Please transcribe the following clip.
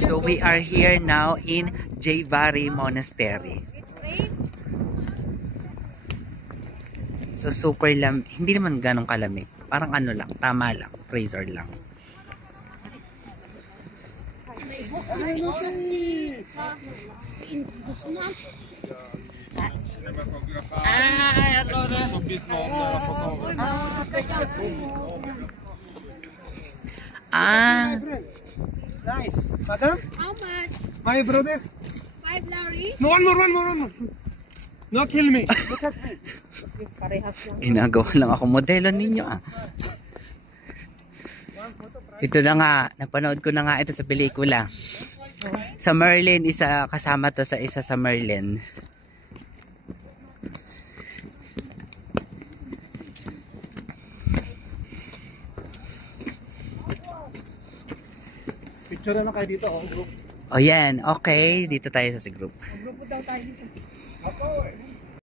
So we are here now in Jayvari Monastery. So super hindi naman ganong kalamig. Parang ano lang, tama lang, freezer lang. Nice. Madam? How much? My brother? 5 lari? No, one more. No, kill me. Look at me. Ginagawa lang ako modelo ninyo ah. Ito na nga, napanood ko na nga ito sa pelikula. Sa Merlin, isa kasama to sa isa sa Merlin. Picture na kayo dito, group. O yan, okay. Dito tayo sa group. Grupo daw tayo dito. Ako eh.